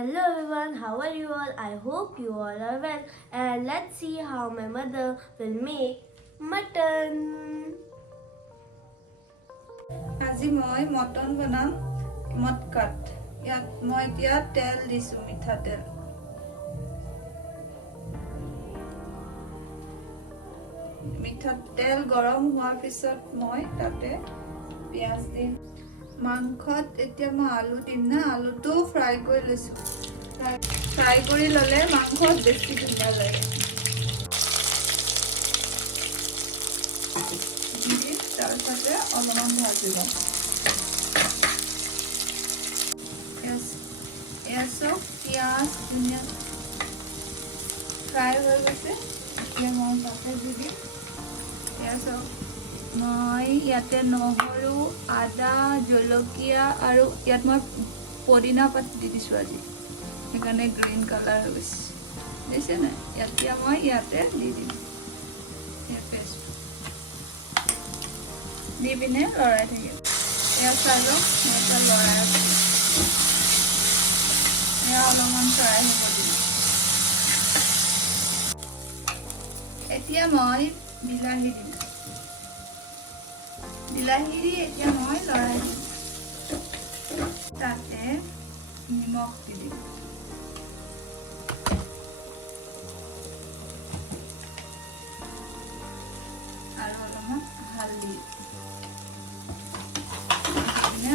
Hello everyone, how are you all? I hope you all are well, and let's see how my mother will make mutton. আজি মই mutton বনাম মটকাট ইয়াত মই এতিয়া তেল দিছো মিঠাতেল মিঠাতেল গৰম হোৱাৰ পিছত মই তাতে পিয়াজ দিম মাংসত এতিয়া মই আলু দিম না আলুটো ফ্ৰাই কৰি লৈছো ফ্ৰাই কৰি ললে মাংসত বেছি ধুনীয়া লাগে তাৰপিছতে অলপমান ভাজি লম চব পিঁয়াজ ধুনীয়া ফ্ৰাই হৈ গৈছে এতিয়া মই তাতে দি দিম চব মই ইয়াতে নহৰু আদা জলকীয়া আৰু ইয়াত মই পদিনা পাত দি দিছোঁ আজি সেইকাৰণে গ্ৰীণ কালাৰ হৈ গৈছে দিছে নাই এতিয়া মই ইয়াতে দি দিম পেষ্ট দি পিনে লৰাই থাকিম এয়া চাই লওক মই লৰাই আছোঁ এয়া অলপমান ফ্ৰাই হ'ব দিম এতিয়া মই বিলাহী দিম বিলাহী দি এতিয়া মই লৰাই দিম তাতে নিমখ দি দিম আৰু অলপমান হালধি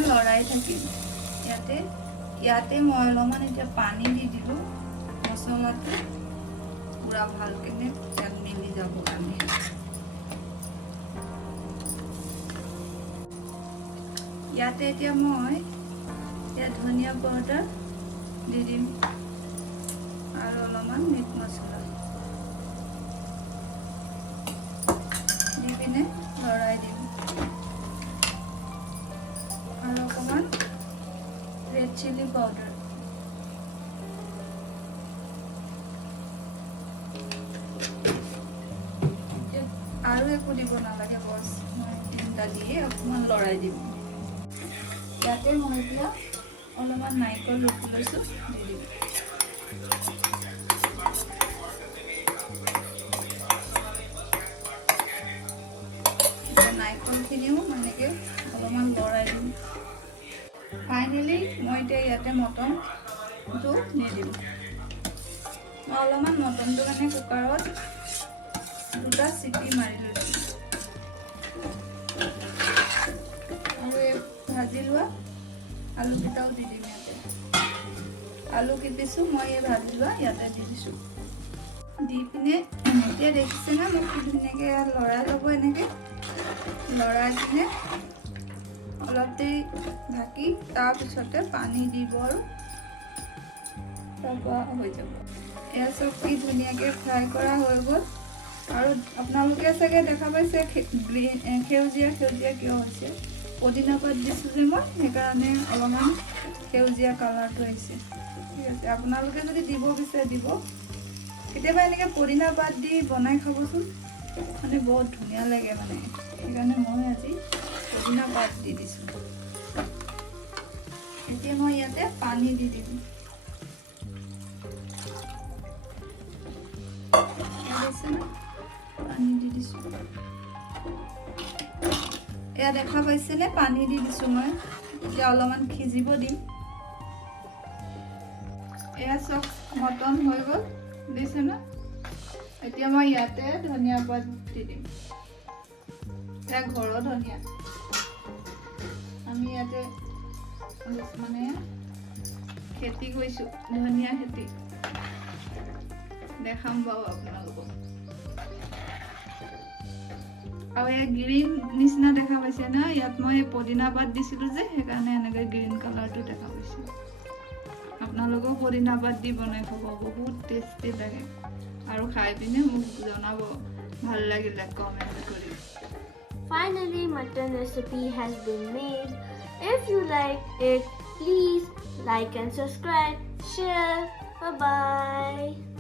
লৰাই থাকিম ইয়াতে মই অলপমান এতিয়া পানী দি দিলোঁ মছলাটো পুৰা ভালকে ইয়াত মিলি যাব কাৰণে ইয়াতে এতিয়া মই ইয়াত ধনিয়া পাউডাৰ দি দিম আৰু অলপমান মিট মছলা দি পিনে লৰাই দিম আৰু অকণমান ৰেড চিলি পাউডাৰ আৰু একো দিব নালাগে বছ মই তিনিটা দিয়ে অকণমান লৰাই দিম ইয়াতে মই এতিয়া অলপমান নাৰিকল ৰুকি লৈছোঁ দি দিম নাৰিকলখিনিও এনেকৈ অলপমান লৰাই দিম ফাইনেলি মই এতিয়া ইয়াতে মটনটো দি দিম মই অলপমান মটনটো মানে কুকাৰত দুটা চিটি মাৰি লৈছোঁ আৰু এই ভাজি লোৱা আলুকেইটাও দি দিম ইয়াতে আলু কিপিছোঁ মই এই ভাজি লোৱা ইয়াতে দি দিছোঁ দি পিনে এতিয়া দেখিছে না মোক কি ধুনীয়াকৈ লৰাই ল'ব এনেকৈ লৰাই পিনে অলপ দেৰি ঢাকি তাৰপিছতে পানী দিব আৰু তাৰপৰা হৈ যাব এয়া চব কি ধুনীয়াকৈ ফ্ৰাই কৰা হৈ গ'ল আৰু আপোনালোকে চাগে দেখা পাইছে সেউজীয়া কিয় হৈছে পদিনা পাত দিছোঁ যে মই সেইকাৰণে অলপমান সেউজীয়া কালাৰটো আহিছে ঠিক আছে আপোনালোকে যদি দিব বিচাৰে দিব কেতিয়াবা এনেকৈ পদিনা পাত দি বনাই খাবচোন মানে বহুত ধুনীয়া লাগে মানে সেইকাৰণে মই আজি পদিনা পাত দি দিছোঁ এতিয়া মই ইয়াতে পানী দি দিম পানী দি দিছোঁ এয়া দেখা পাইছেনে পানী দি দিছোঁ মই এতিয়া অলপমান সিজিব দিম এয়া চব মটন হৈ গ'ল দিছে না এতিয়া মই ইয়াতে ধনিয়া পাত দি দিম এয়া ঘৰৰ ধনিয়া আমি ইয়াতে মানে খেতি কৰিছোঁ ধনিয়া খেতি দেখাম বাৰু আপোনালোকক আৰু এয়া গ্ৰীণ নিচিনা দেখা পাইছে না ইয়াত মই পদিনা পাত দিছিলোঁ যে সেইকাৰণে এনেকৈ গ্ৰীণ কালাৰটো দেখা পাইছে আপোনালোকেও পদিনা পাত দি বনাই খাব বহুত টেষ্টি লাগে আৰু খাই পিনে মোক জনাব ভাল লাগিলে কমেণ্ট কৰি Finally, mutton recipe has been made. If you like it, please like and subscribe, share. Bye bye.